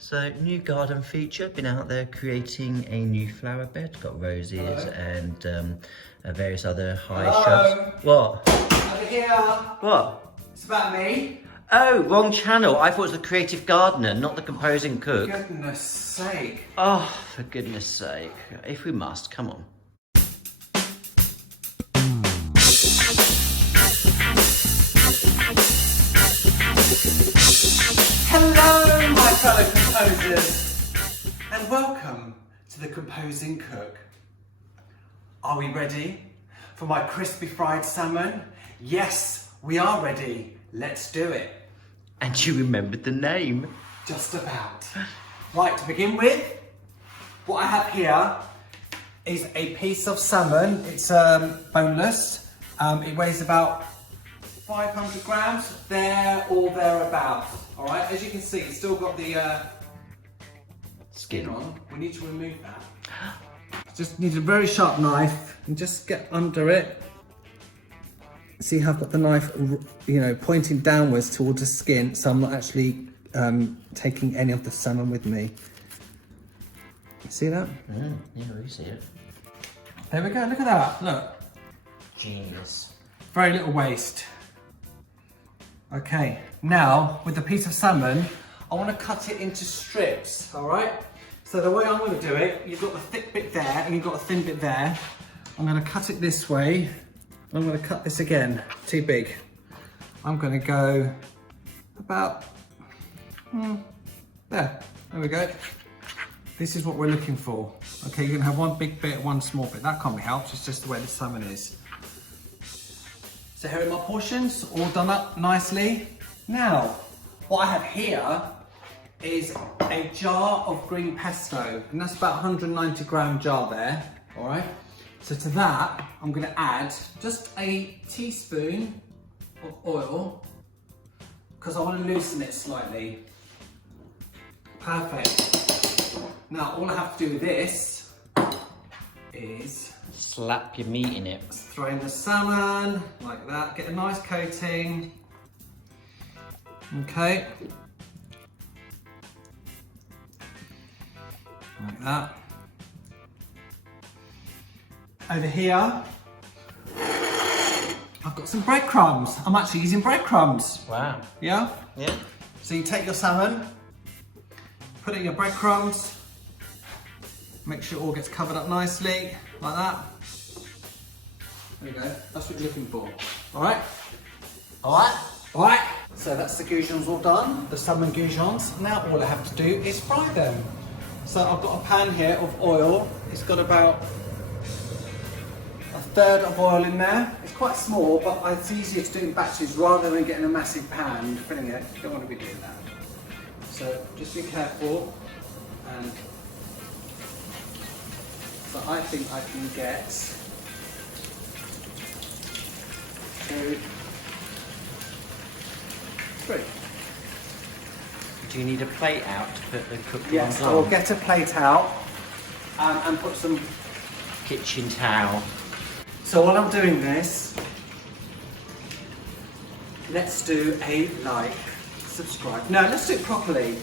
So, new garden feature, been out there creating a new flower bed, got roses and various other high shrubs. What? Over here. What? It's about me. Oh, wrong channel. I thought it was the creative gardener, not the composing cook. For goodness sake. Oh, for goodness sake. If we must, come on. Hello, my fellow composers, and welcome to the Composing Cook. Are we ready for my crispy fried salmon? Yes, we are ready. Let's do it. And you remembered the name. Just about. Right, to begin with, what I have here is a piece of salmon. It's boneless. It weighs about 500 grams, there or thereabouts. All right, as you can see, it's still got the skin on. We need to remove that. Just need a very sharp knife and just get under it. See how I've got the knife, you know, pointing downwards towards the skin, so I'm not actually taking any of the salmon with me. See that? Yeah, we see it. There we go, look at that, look. Genius. Very little waste. Okay, now with the piece of salmon, I want to cut it into strips, all right? So the way I'm going to do it, you've got the thick bit there and you've got a thin bit there. I'm going to cut it this way. I'm going to cut this again, too big. I'm going to go about, there we go. This is what we're looking for. Okay, you're going to have one big bit, one small bit. That can't be helped, it's just the way the salmon is. So here are my portions, all done up nicely. Now, what I have here is a jar of green pesto, and that's about 190 gram jar there, all right? So to that, I'm gonna add just a teaspoon of oil, because I wanna loosen it slightly. Perfect. Now, all I have to do with this is slap your meat in it. throw in the salmon, like that, get a nice coating. Okay. Like that. Over here, I've got some breadcrumbs. I'm actually using breadcrumbs. Wow. Yeah? Yeah. So you take your salmon, put it in your breadcrumbs, make sure it all gets covered up nicely, like that. There you go, that's what you're looking for. All right? All right? All right. So that's the goujons all done, the salmon goujons. Now all I have to do is fry them. So I've got a pan here of oil. It's got about a third of oil in there. It's quite small, but it's easier to do it in batches rather than getting a massive pan and filling it. You don't want to be doing that. So just be careful. And so I think I can get 2, 3. Do you need a plate out to put the cooked Yes, ones I on? will get a plate out and put some. Kitchen towel. So while I'm doing this, let's do a like, subscribe. No, let's do it properly.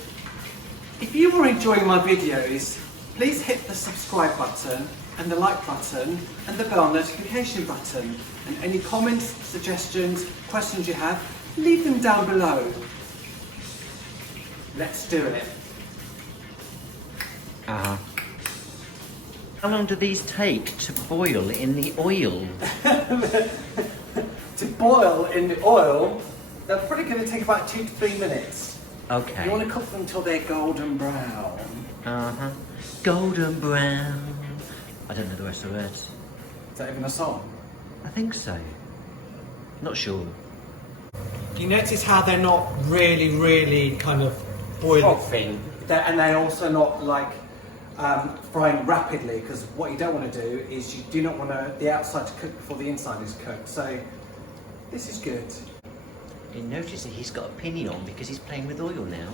If you are enjoying my videos, please hit the subscribe button and the like button and the bell notification button. And any comments, suggestions, questions you have, leave them down below. Let's do it. Uh-huh. How long do these take to boil in the oil? To boil in the oil, they're probably going to take about 2 to 3 minutes. Okay. You want to cook them until they're golden brown. Uh-huh. Golden brown. I don't know the rest of the words. Is that even a song? I think so. Not sure. You notice how they're not really kind of boiling? Frothing. And they're also not like frying rapidly, because what you don't want to do is you do not want the outside to cook before the inside is cooked. So this is good. You notice that he's got a pinion on because he's playing with oil now.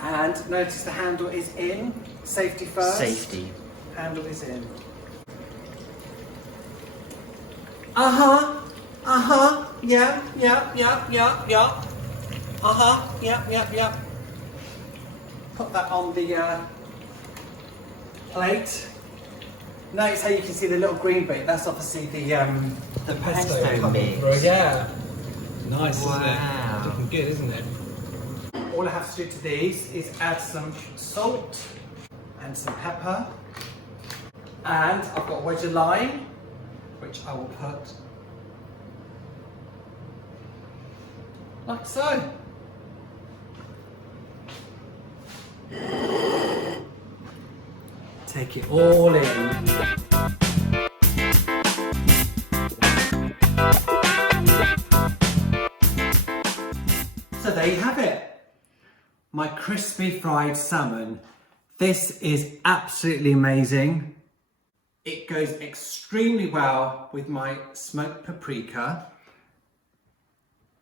And notice the handle is in. Safety first. Safety. Handle is in. Uh-huh. Uh-huh. Yeah. put that on the plate. Notice how you can see the little green bit. That's obviously the pesto coming through. Yeah. Nice, Wow. isn't it? Looking good, isn't it? All I have to do to these is add some salt and some pepper. And I've got a wedge of lime, which I will put like so. Take it all in. So there you have it. My crispy fried salmon. This is absolutely amazing. It goes extremely well with my smoked paprika,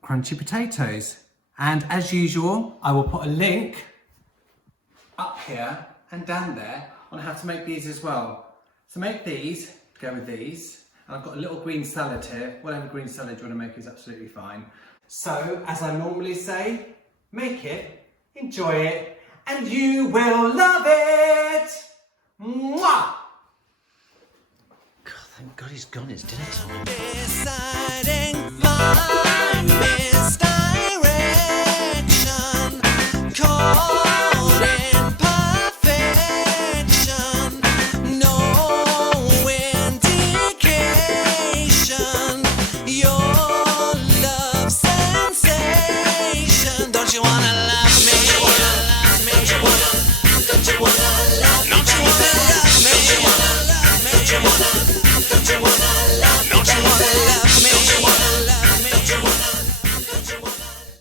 crunchy potatoes. And as usual, I will put a link up here and down there on how to make these as well. So make these, go with these. And I've got a little green salad here. Whatever green salad you want to make is absolutely fine. So, as I normally say, make it, enjoy it, and you will love it! Mwah! God, thank God he's gone. It's dinner time. Deciding my